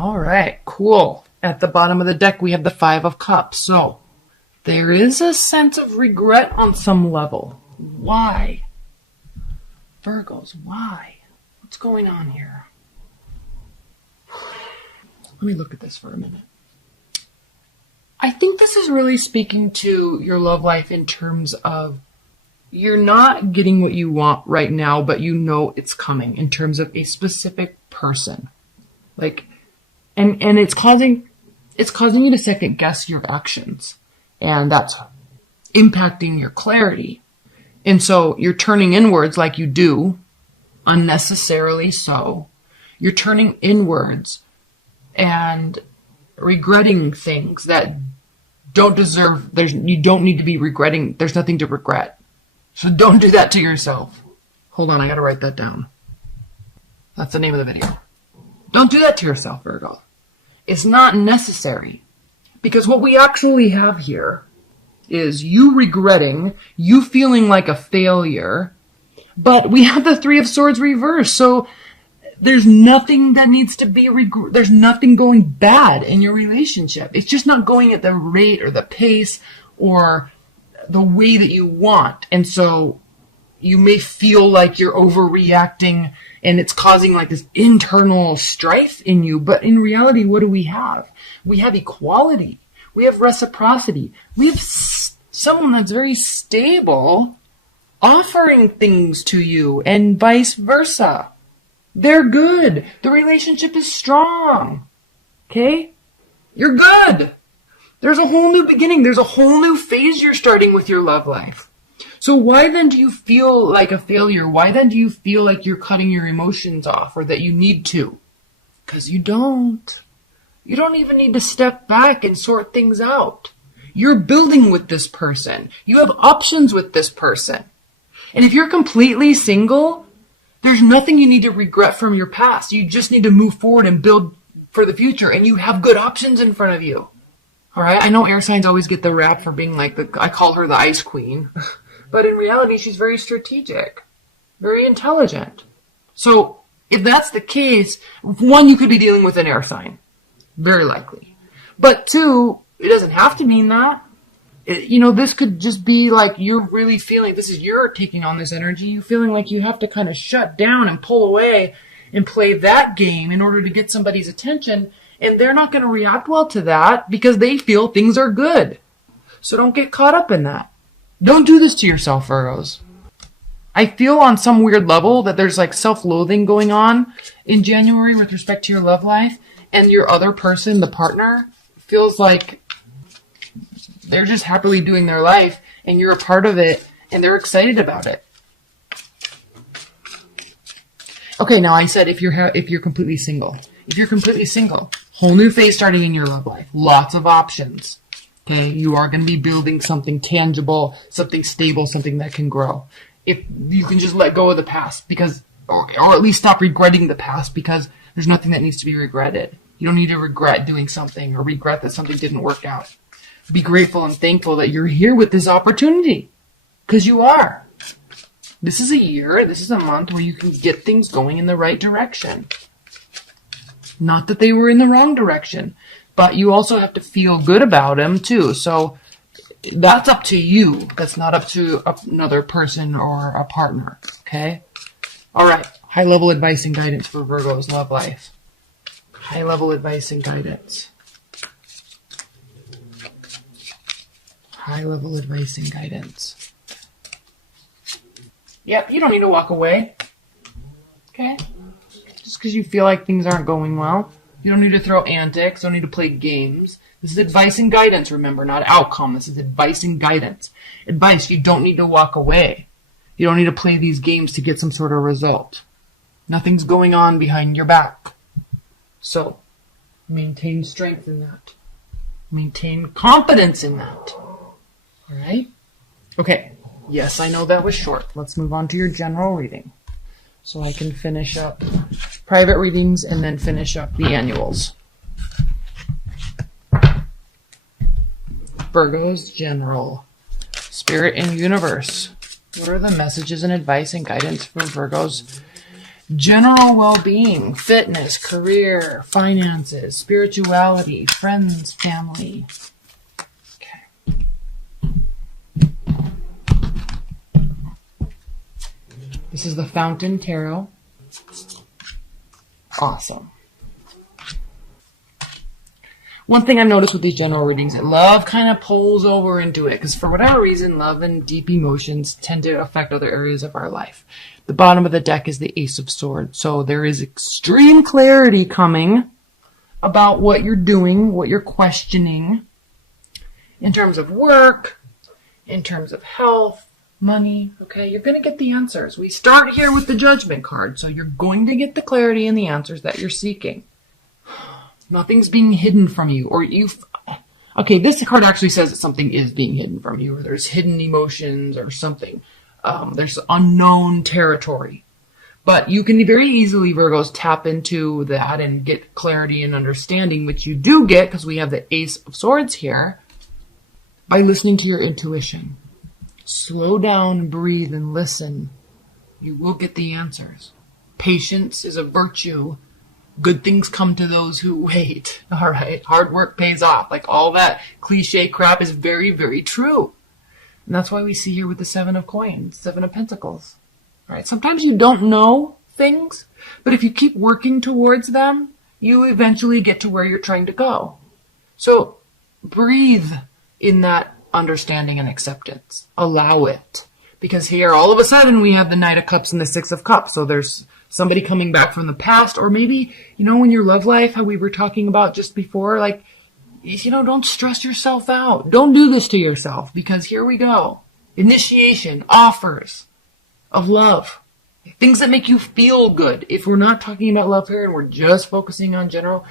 All right, cool. At the bottom of the deck, we have the Five of Cups. So there is a sense of regret on some level. Why? Virgos, why? What's going on here? Let me look at this for a minute. I think this is really speaking to your love life in terms of you're not getting what you want right now, but you know it's coming in terms of a specific person. Like, and it's causing you to second guess your actions. And that's impacting your clarity. And so you're turning inwards like you do, unnecessarily so. You're turning inwards and regretting things that don't deserve, you don't need to be regretting. There's nothing to regret. So don't do that to yourself. Hold on, I gotta write that down. That's the name of the video. Don't do that to yourself, Virgo. It's not necessary. Because what we actually have here is you regretting, you feeling like a failure, but we have the Three of Swords reversed. So there's nothing that needs to be, there's nothing going bad in your relationship. It's just not going at the rate or the pace or the way that you want. And so you may feel like you're overreacting and it's causing like this internal strife in you. But in reality, what do we have? We have equality. We have reciprocity. We have someone that's very stable offering things to you and vice versa. They're good. The relationship is strong. Okay? You're good. There's a whole new beginning. There's a whole new phase you're starting with your love life. So why then do you feel like a failure? Why then do you feel like you're cutting your emotions off or that you need to? Because you don't. You don't even need to step back and sort things out. You're building with this person. You have options with this person. And if you're completely single, there's nothing you need to regret from your past. You just need to move forward and build for the future. And you have good options in front of you. All right? I know air signs always get the rap for being like, I call her the ice queen. But in reality, she's very strategic, very intelligent. So if that's the case, one, you could be dealing with an air sign. Very likely. But two, it doesn't have to mean that. This could just be like you're really feeling, you're taking on this energy, you feeling like you have to kind of shut down and pull away and play that game in order to get somebody's attention. And they're not going to react well to that because they feel things are good. So don't get caught up in that. Don't do this to yourself, Virgos. I feel on some weird level that there's like self-loathing going on in January with respect to your love life. And your other person, the partner, feels like they're just happily doing their life and you're a part of it and they're excited about it. Okay, now I said if you're completely single. If you're completely single, whole new phase starting in your love life. Lots of options. Okay, you are going to be building something tangible, something stable, something that can grow. If you can just let go of the past or at least stop regretting the past because there's nothing that needs to be regretted. You don't need to regret doing something or regret that something didn't work out. Be grateful and thankful that you're here with this opportunity. Because you are. This is a year, this is a month where you can get things going in the right direction. Not that they were in the wrong direction. But you also have to feel good about them too. So that's up to you. That's not up to another person or a partner. Okay? All right. High level advice and guidance for Virgo's love life. High level advice and guidance. High level advice and guidance. Yep, you don't need to walk away. Okay? Just because you feel like things aren't going well. You don't need to throw antics. Don't need to play games. This is advice and guidance, remember, not outcome. This is advice and guidance. Advice, you don't need to walk away. You don't need to play these games to get some sort of result. Nothing's going on behind your back. So, maintain strength in that. Maintain confidence in that. Alright? Okay. Yes, I know that was short. Let's move on to your general reading. So I can finish up private readings and then finish up the annuals. Virgo's general. Spirit and universe. What are the messages and advice and guidance for Virgo's General well-being, fitness, career, finances, spirituality, friends, family. Okay. This is the Fountain Tarot. Awesome. One thing I've noticed with these general readings, that love kind of pulls over into it, because for whatever reason, love and deep emotions tend to affect other areas of our life. The bottom of the deck is the Ace of Swords. So there is extreme clarity coming about what you're doing, what you're questioning, in terms of work, in terms of health, money. Okay, you're going to get the answers. We start here with the Judgment card, so you're going to get the clarity and the answers that you're seeking. Nothing's being hidden from you, or okay, this card actually says that something is being hidden from you, or there's hidden emotions or something. There's unknown territory. But you can very easily, Virgos, tap into that and get clarity and understanding, which you do get, because we have the Ace of Swords here, by listening to your intuition. Slow down, breathe, and listen. You will get the answers. Patience is a virtue. Good things come to those who wait. All right. Hard work pays off. Like all that cliche crap is very, very true. And that's why we see here with the Seven of Coins, Seven of Pentacles. All right. Sometimes you don't know things, but if you keep working towards them, you eventually get to where you're trying to go. So breathe in that understanding and acceptance. Allow it. Because here, all of a sudden, we have the Knight of Cups and the Six of Cups. So there's somebody coming back from the past, or maybe, in your love life, how we were talking about just before, like, don't stress yourself out. Don't do this to yourself, because here we go. Initiation, offers of love. Things that make you feel good. If we're not talking about love here and we're just focusing on general,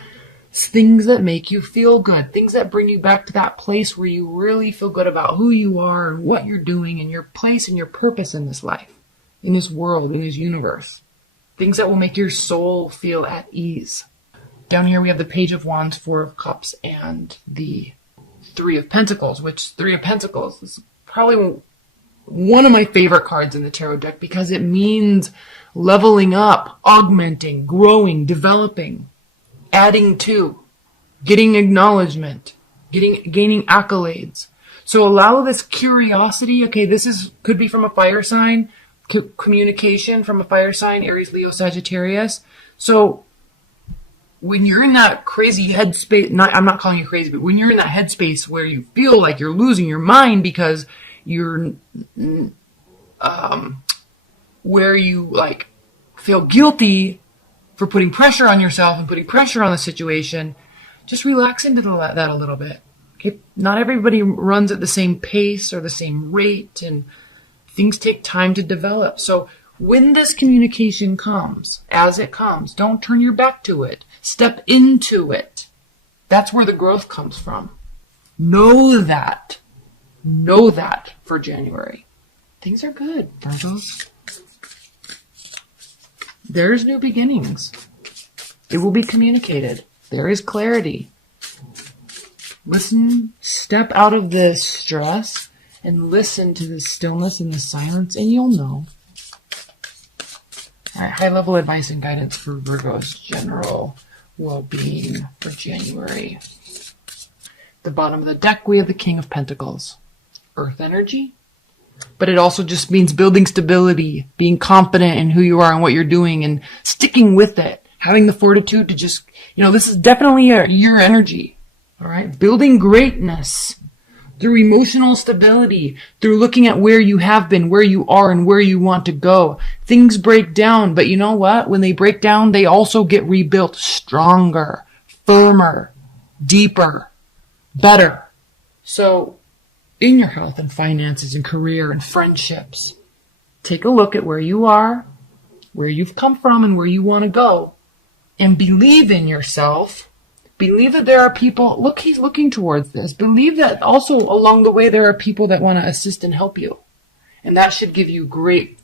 things that make you feel good. Things that bring you back to that place where you really feel good about who you are and what you're doing and your place and your purpose in this life, in this world, in this universe. Things that will make your soul feel at ease. Down here we have the Page of Wands, Four of Cups, and the Three of Pentacles, which Three of Pentacles is probably one of my favorite cards in the tarot deck, because it means leveling up, augmenting, growing, developing, adding to, getting acknowledgement, gaining accolades. So allow this curiosity. Okay, could be from a fire sign, communication from a fire sign, Aries, Leo, Sagittarius. So when you're in that crazy headspace, I'm not calling you crazy, but when you're in that headspace where you feel like you're losing your mind because you're, where you feel guilty for putting pressure on yourself and putting pressure on the situation, just relax into that a little bit. Okay, not everybody runs at the same pace or the same rate, and things take time to develop. So when this communication comes, as it comes, don't turn your back to it. Step into it. That's where the growth comes from. Know that. Know that for January. Things are good, Virgos. There's new beginnings. It will be communicated. There is clarity. Listen, step out of the stress and listen to the stillness and the silence, and you'll know. All right, high-level advice and guidance for Virgo's general well-being for January. The bottom of the deck, we have the King of Pentacles. Earth energy. But it also just means building stability, being confident in who you are and what you're doing, and sticking with it. Having the fortitude to just, this is definitely your energy. All right? Building greatness through emotional stability, through looking at where you have been, where you are, and where you want to go. Things break down, but you know what? When they break down, they also get rebuilt stronger, firmer, deeper, better. So, in your health and finances and career and friendships, take a look at where you are, where you've come from, and where you want to go. And believe in yourself. Believe that there are people, look, he's looking towards this. Believe that also along the way there are people that want to assist and help you. And that should give you great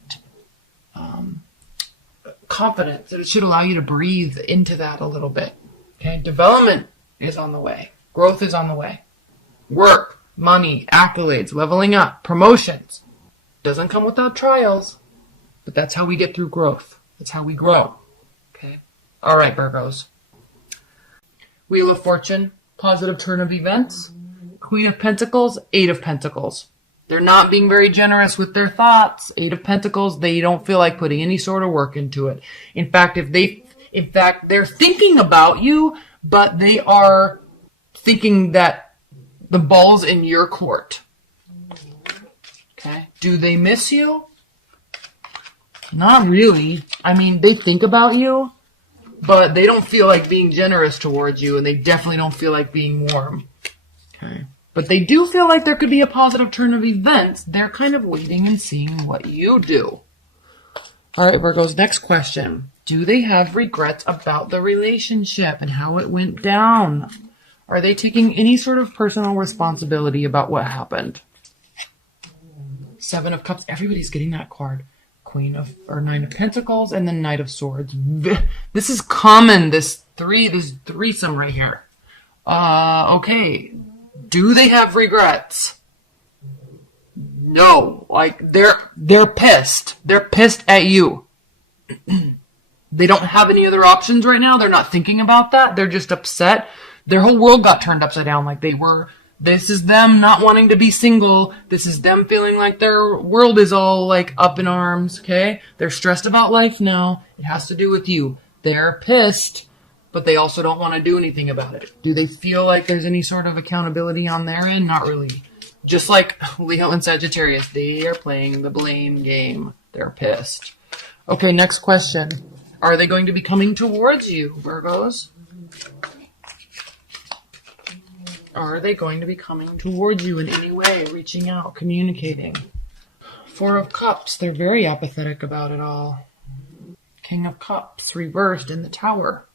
confidence. That it should allow you to breathe into that a little bit. Okay, development is on the way. Growth is on the way. Work, money, accolades, leveling up, promotions. Doesn't come without trials, but that's how we get through growth. That's how we grow. Okay. All right, Virgos. Wheel of Fortune, positive turn of events. Queen of Pentacles, Eight of Pentacles. They're not being very generous with their thoughts. Eight of Pentacles, they don't feel like putting any sort of work into it. In fact, they're thinking about you, but they are thinking that the ball's in your court. Okay. Do they miss you? Not really. I mean, they think about you, but they don't feel like being generous towards you, and they definitely don't feel like being warm. Okay. But they do feel like there could be a positive turn of events. They're kind of waiting and seeing what you do. All right, Virgos, next question. Do they have regrets about the relationship and how it went down? Are they taking any sort of personal responsibility about what happened? Seven of Cups. Everybody's getting that card. Nine of Pentacles and then Knight of Swords. This is common. This threesome right here. Okay. Do they have regrets? No. Like, they're pissed. They're pissed at you. They don't have any other options right now. They're not thinking about that. They're just upset. Their whole world got turned upside down. Like, this is them not wanting to be single. This is them feeling like their world is all, like, up in arms, okay? They're stressed about life now. It has to do with you. They're pissed, but they also don't want to do anything about it. Do they feel like there's any sort of accountability on their end? Not really. Just like Leo and Sagittarius, they are playing the blame game. They're pissed. Okay, next question. Are they going to be coming towards you, Virgos? Are they going to be coming towards you in any way, reaching out, communicating? Four of Cups, they're very apathetic about it all. King of Cups, reversed in the Tower.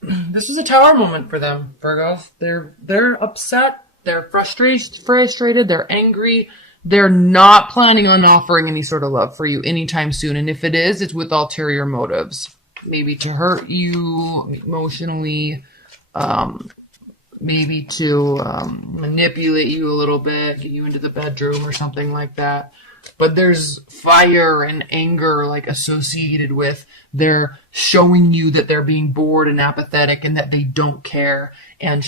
This is a Tower moment for them, Virgos. They're upset, they're frustrated, they're angry. They're not planning on offering any sort of love for you anytime soon. And if it is, it's with ulterior motives. Maybe to hurt you emotionally, maybe to manipulate you a little bit, get you into the bedroom or something like that. But there's fire and anger like associated with they're showing you that they're being bored and apathetic and that they don't care, and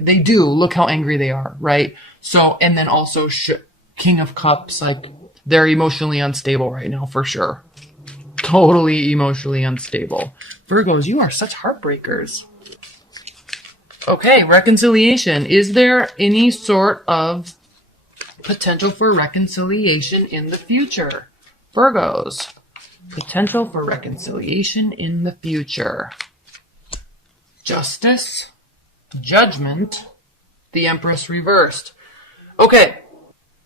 they do. Look how angry they are, right? So, and then also King of Cups, like they're emotionally unstable right now for sure. Totally emotionally unstable. Virgos, you are such heartbreakers. Okay, reconciliation. Is there any sort of potential for reconciliation in the future? Virgos, potential for reconciliation in the future. Justice, Judgment, the Empress reversed. Okay,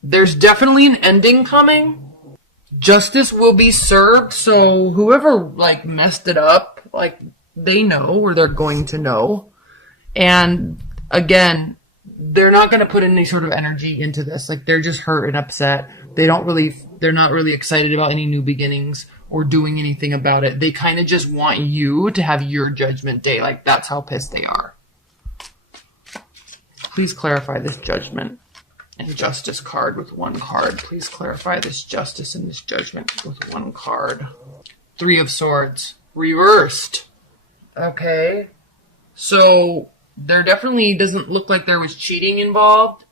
there's definitely an ending coming. Justice will be served, so whoever like messed it up, like they know, or they're going to know. And again, they're not going to put any sort of energy into this. Like they're just hurt and upset. They're not really excited about any new beginnings or doing anything about it. They kind of just want you to have your judgment day. Like that's how pissed they are. Please clarify this Judgment and Justice card with one card. Please clarify this Justice and this Judgment with one card. Three of Swords, reversed. Okay. So there definitely doesn't look like there was cheating involved.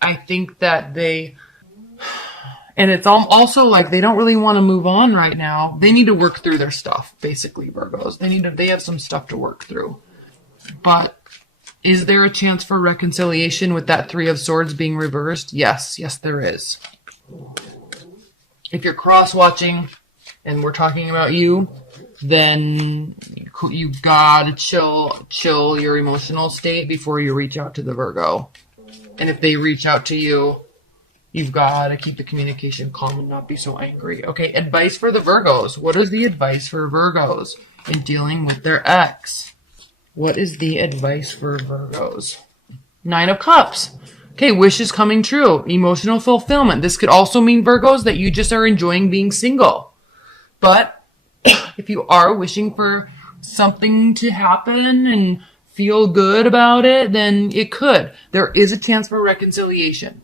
I think that and it's also like they don't really want to move on right now. They need to work through their stuff, basically, Virgos. They have some stuff to work through. But is there a chance for reconciliation with that Three of Swords being reversed? Yes, there is. If you're cross-watching and we're talking about you, then you gotta chill your emotional state before you reach out to the Virgo. And if they reach out to you, you've gotta keep the communication calm and not be so angry. Okay, advice for the Virgos. What is the advice for Virgos in dealing with their ex? What is the advice for Virgos? Nine of Cups. Okay, wishes coming true. Emotional fulfillment. This could also mean, Virgos, that you just are enjoying being single. But if you are wishing for something to happen and feel good about it, then it could. There is a chance for reconciliation.